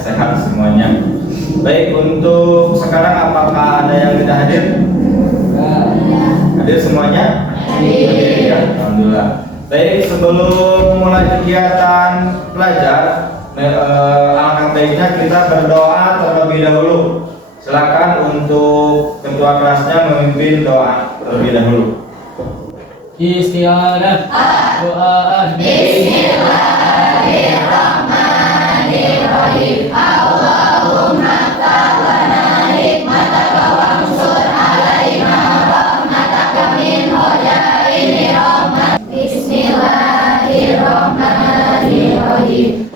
sehat semuanya. Baik, untuk sekarang apakah ada yang tidak hadir? Hadir semuanya? Hadir. Ya, alhamdulillah. Baik, sebelum mulai kegiatan belajar, alangkah baiknya kita berdoa terlebih dahulu. Silakan untuk ketua kelasnya memimpin doa terlebih dahulu. Isti'adah doa. Bismillahirrahmanirrahim. Allahumma ta'ala hikmataka wansur alaina rahmataka min hojaini rahmat. Bismillahirrahmanirrahim.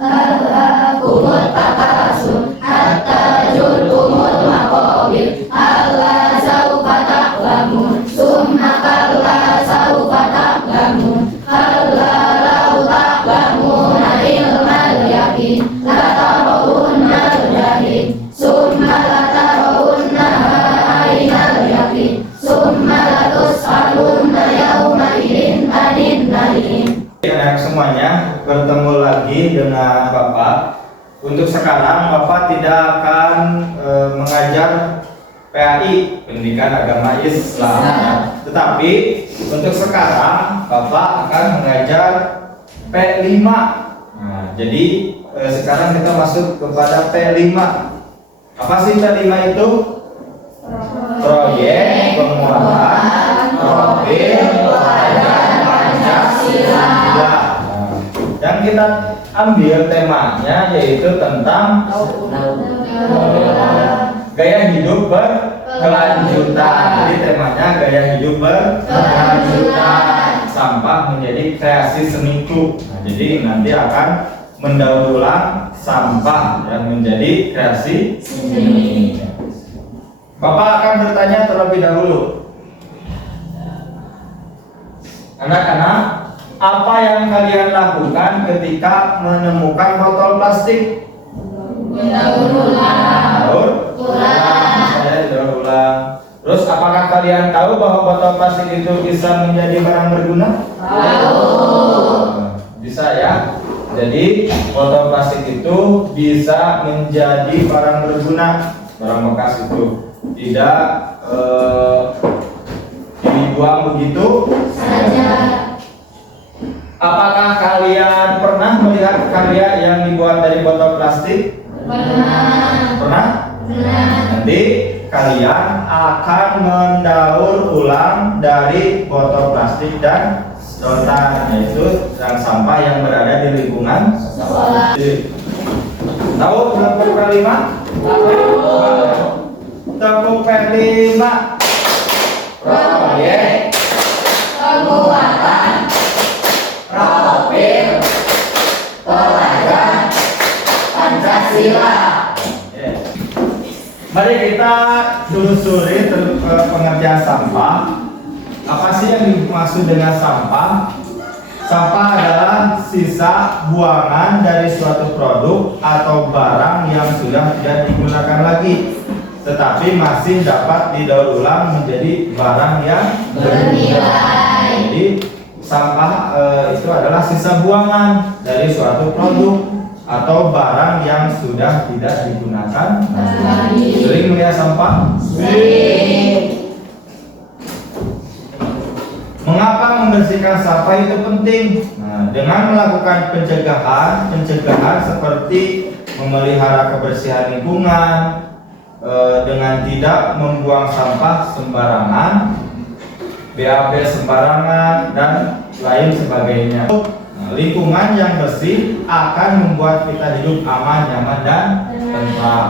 Alhaakumut takatsur hatta zurtumul maqabir. Allah saufa ta'lamun summa kalla saufa ta'lamun kalla law ta'lamuna ilmal yaqin la tarawunnal jahim summa la tarawunnaha ainal yaqin summa la tus'alunna yawma idzin 'anil na'im. Anak semuanya, bertemu lagi dengan Bapak. Untuk sekarang Bapak tidak akan mengajar PAI, Pendidikan Agama Islam, ya. Tetapi untuk sekarang Bapak akan mengajar P5. Nah, jadi sekarang kita masuk kepada P5. Apa sih P5 itu? Proyek penguatan profil pelajaran Pancasila. Yang kita ambil temanya yaitu tentang gaya hidup berkelanjutan. Jadi temanya gaya hidup berkelanjutan. Sampah menjadi kreasi seniku. Nah, jadi nanti akan mendaur ulang sampah yang menjadi kreasi seni. Bapak akan bertanya terlebih dahulu. Anak-anak, apa yang kalian lakukan ketika menemukan botol plastik? Daur ulang. Saya daur ulang. Terus apakah kalian tahu bahwa botol plastik itu bisa menjadi barang berguna? Tahu. Bisa ya. Jadi botol plastik itu bisa menjadi barang berguna, barang bekas itu tidak dibuang begitu Saja. Apakah kalian pernah melihat karya yang dibuat dari botol plastik? Pernah. Pernah? Nanti kalian akan mendaur ulang dari botol plastik dan sedotan, yaitu sampah yang berada di lingkungan Sekolah. Tahu tepuk P5? Tepuk P5. Proyek Penguatan profil pelajaran Pancasila. Mari kita telusuri pengertian sampah. Apa sih yang dimaksud dengan sampah? Sampah adalah sisa buangan dari suatu produk atau barang yang sudah tidak digunakan lagi, tetapi masih dapat didaur ulang menjadi barang yang bernilai. Jadi sampah itu adalah sisa buangan dari suatu produk atau barang yang sudah tidak digunakan lagi. Sering melihat sampah? Sering. Mengapa membersihkan sampah itu penting? Nah, dengan melakukan pencegahan seperti memelihara kebersihan lingkungan, dengan tidak membuang sampah sembarangan, BAB sembarangan, dan lain sebagainya. Nah, lingkungan yang bersih akan membuat kita hidup aman, nyaman, dan tentram.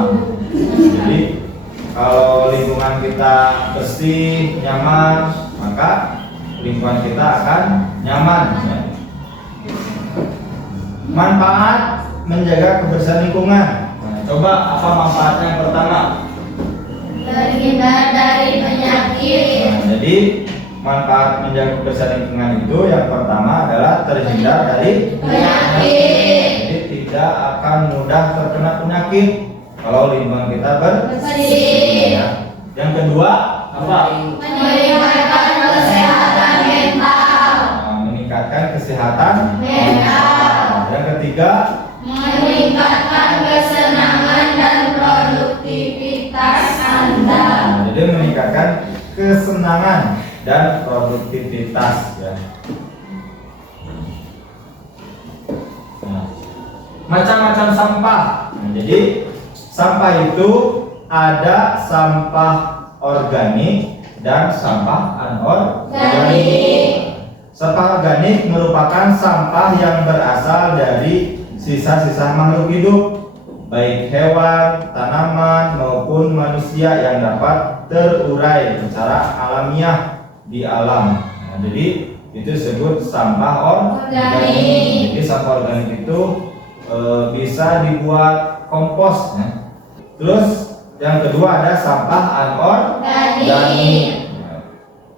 Jadi kalau lingkungan kita bersih, nyaman, maka lingkungan kita akan nyaman, ya. Manfaat menjaga kebersihan lingkungan. Nah, coba apa manfaatnya yang pertama? Terhindar dari penyakit. Nah, jadi manfaat menjaga kebersihan lingkungan itu yang pertama adalah terhindar dari Penyakit. Jadi tidak akan mudah terkena penyakit kalau lingkungan kita Bersih. ya. Yang kedua apa? Meningkatkan kesehatan mental. Nah, meningkatkan kesehatan Mental. Yang ketiga Meningkatkan kesehatan kesenangan dan produktivitas ya. Nah, macam-macam sampah. Nah, jadi sampah itu ada sampah organik dan sampah anorganik. Sampah organik merupakan sampah yang berasal dari sisa-sisa makhluk hidup, baik hewan, tanaman, maupun manusia yang dapat terurai secara alamiah di alam. Nah, jadi itu disebut sampah organik. Jadi sampah organik itu bisa dibuat kompos ya. Terus yang kedua ada sampah anorganik.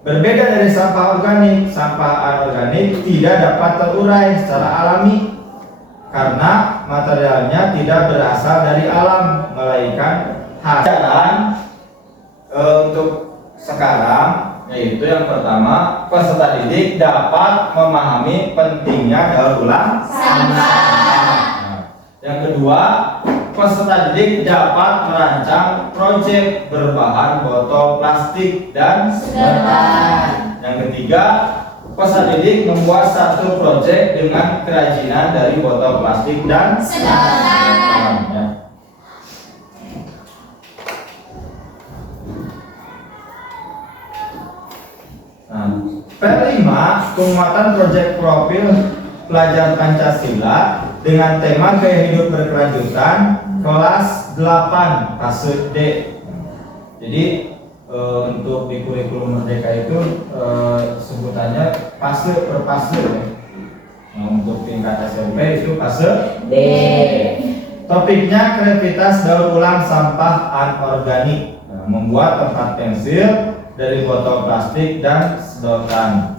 Berbeda dari sampah organik, sampah anorganik tidak dapat terurai secara alami karena materialnya tidak berasal dari alam, melainkan hasil. Untuk sekarang, yaitu yang pertama, peserta didik dapat memahami pentingnya daur ulang sampah. Yang kedua, peserta didik dapat merancang proyek berbahan botol plastik dan sedotan. Yang ketiga, peserta didik membuat satu proyek dengan kerajinan dari botol plastik dan sedotan. Ya. Nah, P5 penguatan proyek profil pelajar Pancasila dengan tema gaya hidup berkelanjutan kelas 8 fase D. Jadi untuk di kurikulum Merdeka itu sebutannya fase per fase ya. Nah, untuk tingkat SMP itu fase D. Topiknya kreativitas daur ulang sampah anorganik. Nah, membuat tempat pensil dari botol plastik dan sedotan.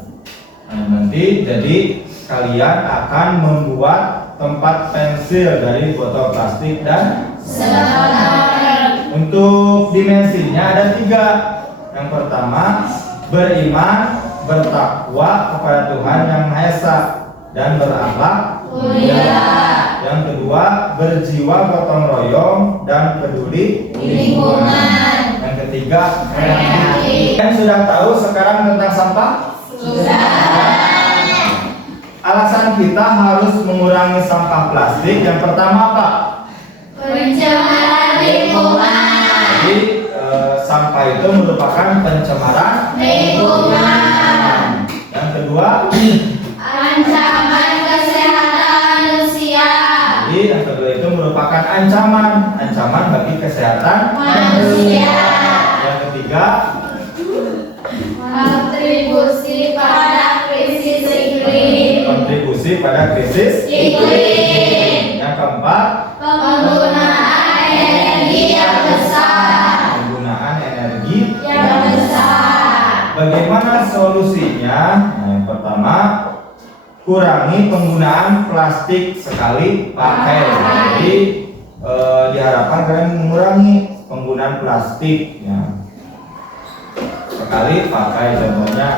Nah, nanti jadi kalian akan membuat tempat pensil dari botol plastik dan sedotan. Untuk dimensinya ada 3. Yang pertama, beriman, bertakwa kepada Tuhan Yang Maha Esa dan berakhlak mulia. Yang kedua, berjiwa gotong royong dan peduli lingkungan. Yang ketiga, kreatif. Kalian sudah tahu sekarang tentang sampah? Sudah. Alasan kita harus mengurangi sampah plastik yang pertama apa? Pencemaran lingkungan. Jadi sampah itu merupakan pencemaran lingkungan. Yang kedua, ancaman kesehatan manusia. Jadi yang kedua itu merupakan ancaman bagi kesehatan manusia. Yang ketiga, kontribusi pada krisis iklim. Yang keempat, penggunaan energi yang besar. Bagaimana solusinya? Nah, yang pertama, kurangi penggunaan plastik sekali pakai. Jadi diharapkan kalian mengurangi penggunaan plastik ya. Sekali pakai, contohnya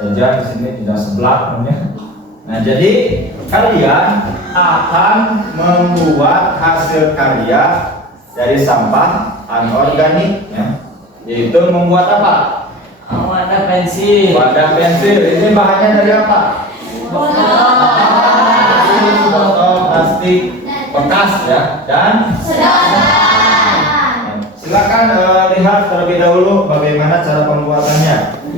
jajan di sini tidak sebelah namanya. Nah, jadi kalian akan membuat hasil karya dari sampah anorganik ya. Yaitu membuat apa? Wadah pensil. Wadah pensil. Ini bahannya dari apa? Botol plastik bekas ya, dan Sedotan. silakan lihat terlebih dahulu bagaimana cara pembuatannya.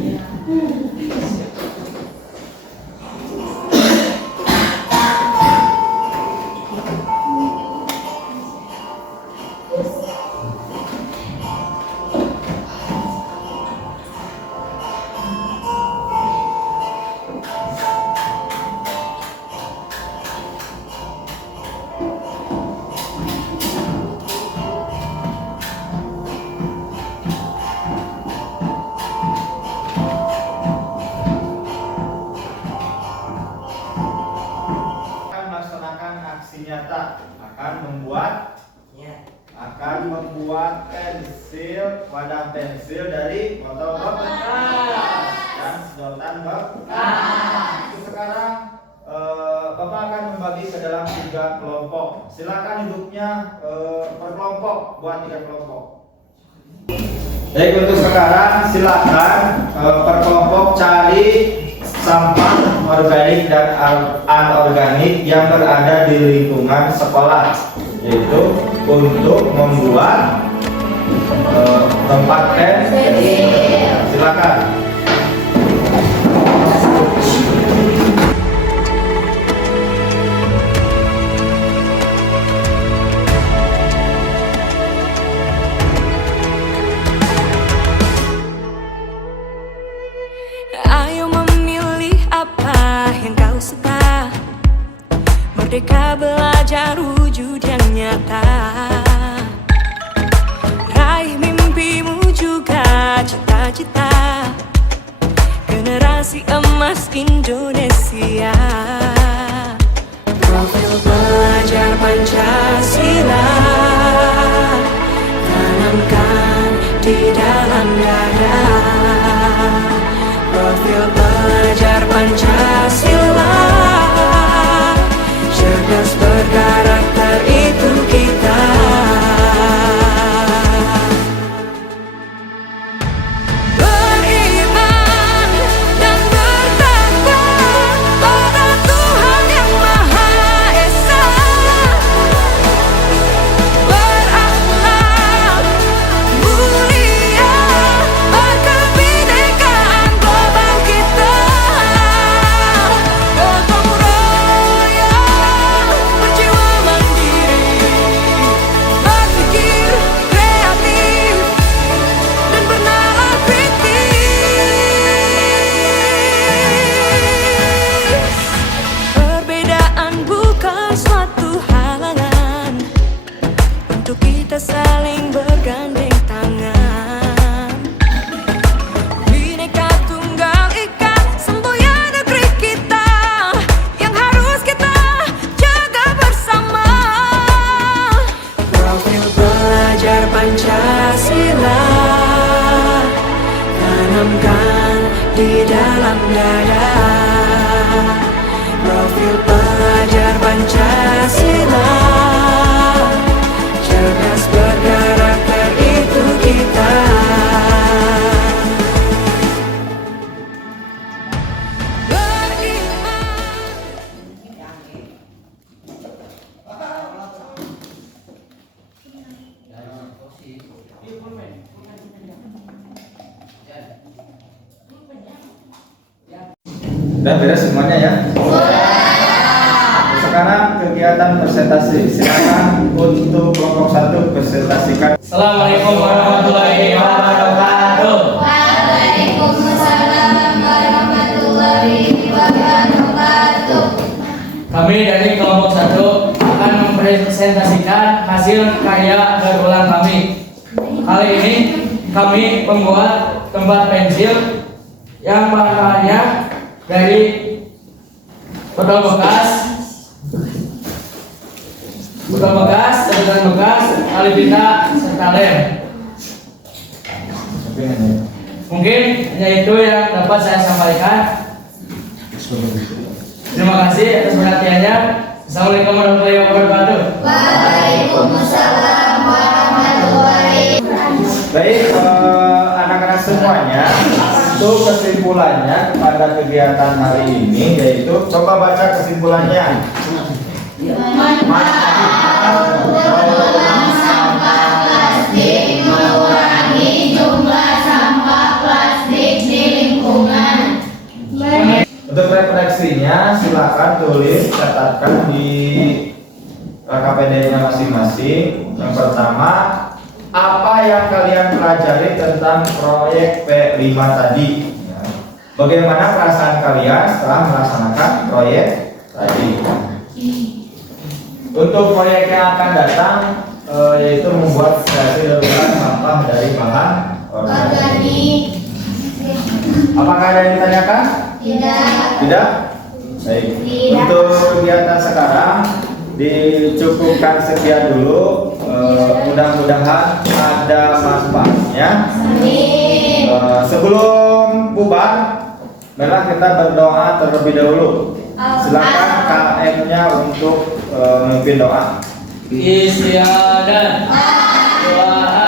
Nyata akan membuat pensil, wadah pensil dari botol bekas dan sedotan bekas. Sekarang Bapak akan membagi ke dalam 3 kelompok. Silakan duduknya per kelompok, buat 3 kelompok. Baik, untuk sekarang silakan per kelompok cari sampah organik dan anorganik yang berada di lingkungan sekolah, yaitu untuk membuat tempat pen. Silakan. Ayo memilih apa yang kau suka. Merdeka belajar wujud yang nyata. Raih mimpimu juga cita-cita. Generasi emas Indonesia. Profil belajar Pancasila tanamkan di dalam dada. Profil belajar Pancasila, cerdas berkarakter itu kita. Beriman dan bertakwa pada Tuhan yang Maha Esa. Berakhlak mulia, berkebinekaan global kita. Gotong royong, berjiwa mandiri, berpikir kreatif dan bernalar kritis. Perbedaan bukan suatu halangan untuk kita saling bergandeng tangan. Bhinneka Tunggal Ika, semboyan negeri kita yang harus kita jaga bersama. Profil belajar Pancasila tanamkan di dalam dada. Profil belajar Pancasila, cerdas berkarakter itu kita. Beriman. Udah beres semuanya ya? Sekarang kegiatan presentasi. Silakan untuk kelompok 1 presentasikan. Assalamualaikum warahmatullahi wabarakatuh. Waalaikumsalam warahmatullahi wabarakatuh. Kami dari kelompok 1 akan mempresentasikan hasil karya berulang kami. Kali ini kami membuat tempat pensil yang bahannya dari botol bekas, sedotan bekas, tali pita, serta lem. Mungkin hanya itu yang dapat saya sampaikan. Terima kasih atas perhatiannya. Assalamualaikum warahmatullahi wabarakatuh. Waalaikumsalam warahmatullahi wabarakatuh. Baik, anak-anak semuanya, untuk kesimpulannya pada kegiatan hari ini, yaitu coba baca kesimpulannya. Manfaat penggunaan sampah plastik mengurangi jumlah sampah plastik di lingkungan. Untuk refleksinya, silakan tulis, catatkan di KPD-nya masing-masing. Yang pertama, apa yang kalian pelajari tentang proyek P5 tadi? Ya. Bagaimana perasaan kalian setelah melaksanakan proyek tadi? Untuk proyek yang akan datang, yaitu membuat kreasi darurat sampah dari bahan organik. Apakah ada yang ditanyakan? Tidak. Tidak? Baik. Tidak. Untuk kegiatan sekarang dicukupkan sekian dulu. Mudah-mudahan ada manfaatnya. Amin. Sebelum bubar, marilah kita berdoa terlebih dahulu. Silakan KM-nya untuk memimpin doa. Istiadat. Doa